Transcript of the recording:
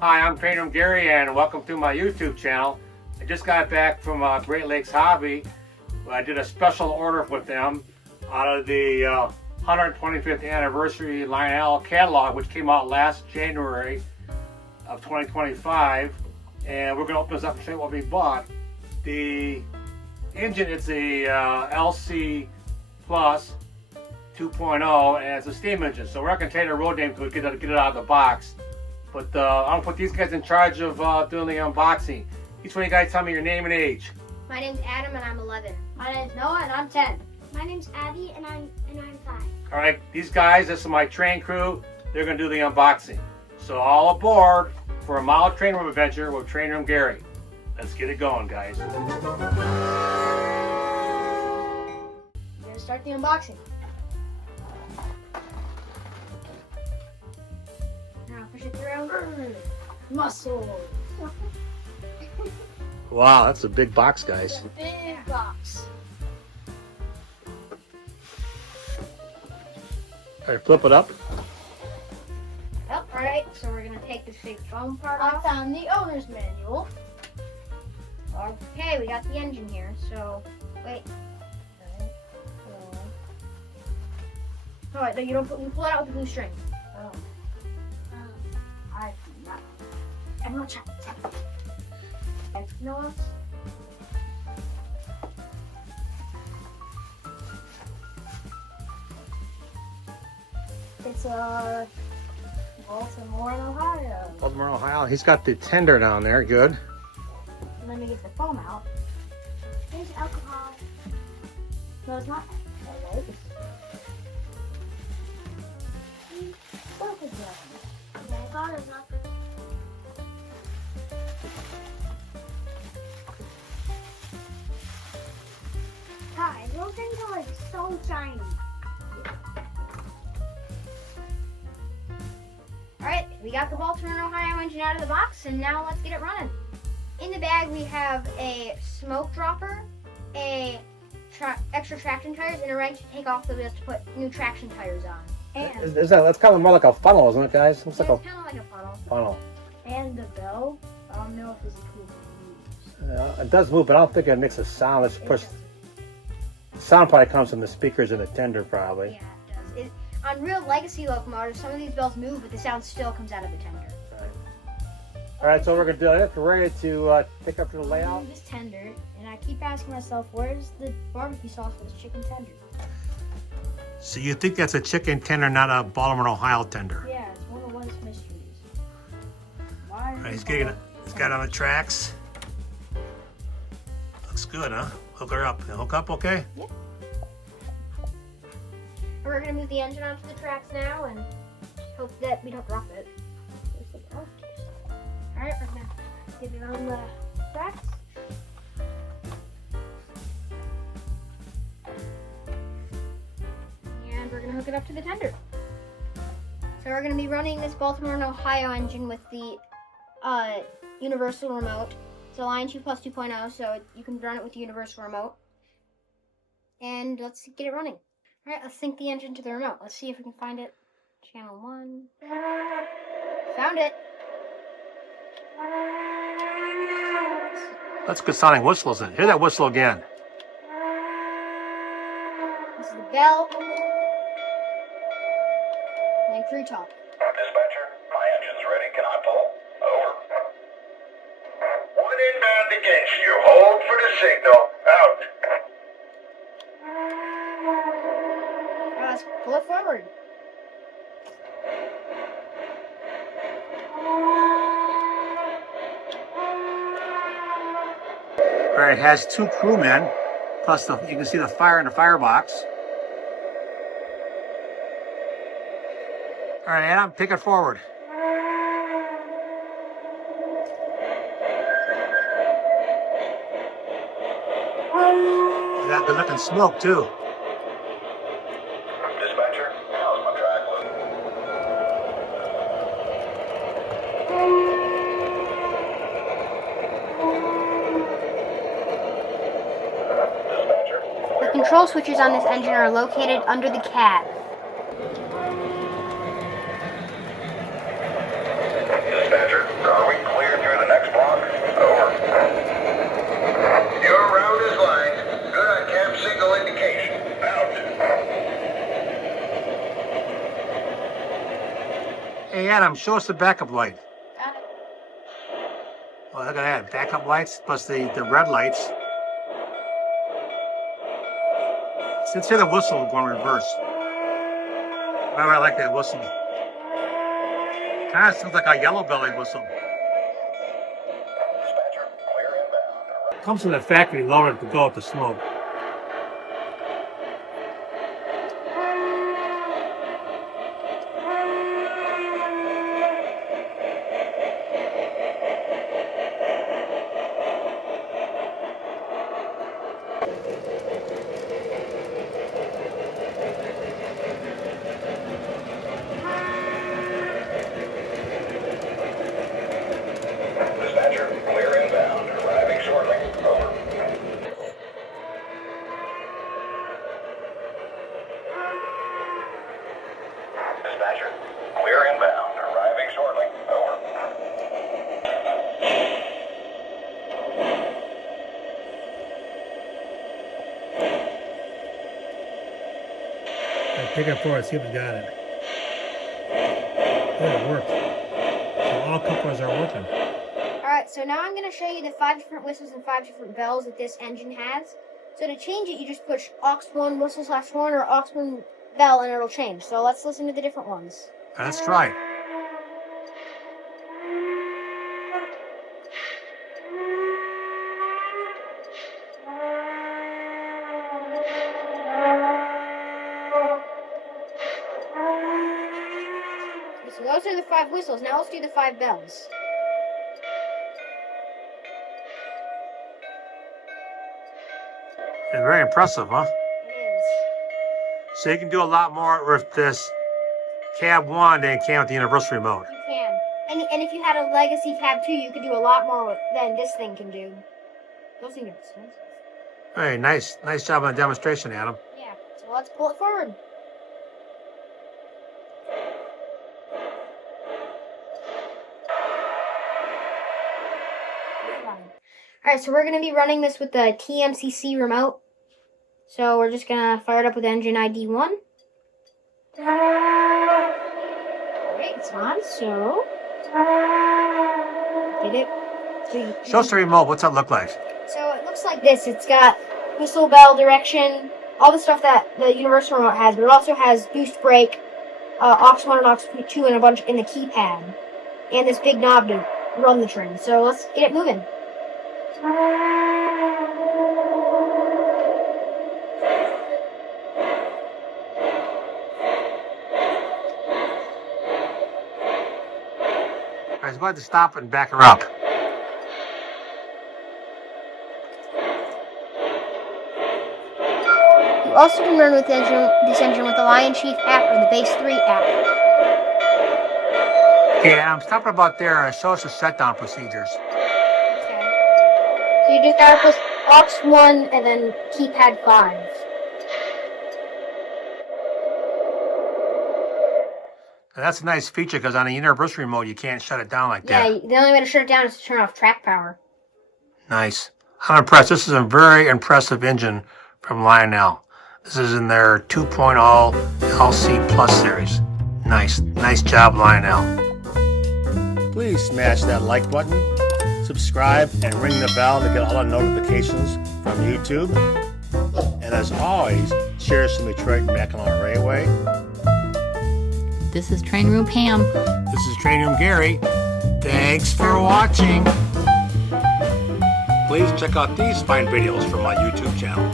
Hi, I'm Trainer Gary and welcome to my YouTube channel. I just got back from Great Lakes Hobby. I did a special order with them out of the 125th anniversary Lionel catalog, which came out last January of 2025. And we're going to open this up and show you what we bought. The engine is a LC Plus 2.0 and it's a steam engine. So we're not going to take a road name to get it out of the box. But I'm going to put these guys in charge of doing the unboxing. Each one of you guys tell me your name and age. My name's Adam and I'm 11. My name's Noah and I'm 10. My name's Abby and I'm 5. All right, these guys, this is my train crew. They're going to do the unboxing. So all aboard for a mild train room adventure with Train Room Gary. Let's get it going, guys. We're gonna start the unboxing. Now push it through. Muscle. Wow, that's a big box, guys. Big box. All right, flip it up. Yep, alright, so we're gonna take this big foam part I off. found the owner's manual. Okay, we got the engine here, so wait. Alright, no, you don't you pull it out with the blue string. Oh. I do not. I'm gonna try. Noah? It's Baltimore, Ohio. Baltimore, Ohio. He's got the tender down there. Good. Let me get the foam out. There's alcohol. No, it's not. Alright. Both of them. Yeah, I got it. Guys, those things are like so shiny. Alright, we got the Baltimore, Ohio engine out of the box, and now let's get it running. In the bag, we have a smoke dropper, a extra traction tires, and a wrench to take off the wheels to put new traction tires on. And That's kind of more like a funnel, isn't it, guys? Looks Yeah, like it's kind of like a funnel. a funnel. the bell. I don't know if it's cool to use. It does move, but I don't think it makes a sound. Let's push. The sound probably comes from the speakers in the tender, probably. Yeah, it does. On real legacy locomotives, some of these bells move, but the sound still comes out of the tender. All right, so we're gonna do it. We're ready to take up to the layout. This tender, and I keep asking myself, where's the barbecue sauce for this chicken tender? So you think that's a chicken tender, not a Baltimore, Ohio tender? Yeah, it's one of life's mysteries. Why? All right, he's got it on the tracks. Looks good, huh? Hook her up. Hook up, okay? Yep. We're going to move the engine onto the tracks now and hope that we don't drop it. Alright, we're going to get it on the tracks. And we're going to hook it up to the tender. So we're going to be running this Baltimore and Ohio engine with the universal remote. It's a LionCheif Plus 2.0, so you can run it with the universal remote. And let's get it running. Alright, let's sync the engine to the remote. Let's see if we can find it. Channel 1. Found it. That's a good sounding whistle, isn't it? Hear that whistle again. This is the bell. And crew talk. Dispatcher, my engine's ready. Can I pull? Over. One inbound against you. Hold for the signal. Out. Let's pull it forward. All right, it has 2 crewmen, plus you can see the fire in the firebox. All right, Adam, take it forward. Got good looking smoke too. Dispatcher, how's my track look? Dispatcher, The control switches on this engine are located under the cab. Dispatcher, Adam, show us the backup light. Got it. Oh, look at that. Backup lights plus the red lights. Let's hear the whistle going reverse. Oh, I like that whistle. Kind of sounds like a yellow belly whistle. Dispatcher, clear inbound. Comes from the factory loaded to go with the smoke. Dispatcher, clear inbound. Arriving shortly. Over. Dispatcher, clear inbound. Arriving shortly. Over. Pick it apart, see if it's got it. Yeah, it worked. So all couplers are working. Alright, so now I'm going to show you the 5 different whistles and 5 different bells that this engine has. So to change it, you just push aux1 whistle/horn or aux1 bell and it'll change. So let's listen to the different ones. Let's try it. So those are the 5 whistles. Now let's do the 5 bells. It's very impressive, huh? It is. So you can do a lot more with this Cab 1 than you can with the Universal Remote. You can. And if you had a legacy Cab 2, you could do a lot more than this thing can do. Those things are expensive. Hey, nice job on the demonstration, Adam. Yeah, so let's pull it forward. Alright, so we're going to be running this with the TMCC remote. So we're just going to fire it up with engine ID 1. Alright, it's on, so... Get it? Show us the remote. What's that look like? So it looks like this. It's got whistle, bell, direction, all the stuff that the Universal Remote has, but it also has boost brake, aux1 and aux2, and a bunch in the keypad, and this big knob to run the train. So let's get it moving. Alright, so go ahead to stop and back her up. You also can run with this engine with the LionCheif App or the Base 3 app. Okay, Adam, stop about there and show us the shutdown procedures. Okay. So you just gotta push aux1 and then keypad 5. And that's a nice feature because on a Universal Remote you can't shut it down like Yeah, that. the only way to shut it down is to turn off track power. Nice. I'm impressed. This is a very impressive engine from Lionel. This is in their 2.0 LC Plus series. Nice job, Lionel. Please smash that like button, subscribe, and ring the bell to get all the notifications from YouTube. And as always, cheers from Detroit and Mackinac Railway. This is Train Room Pam. This is Train Room Gary. Thanks for watching. Please check out these fine videos from my YouTube channel.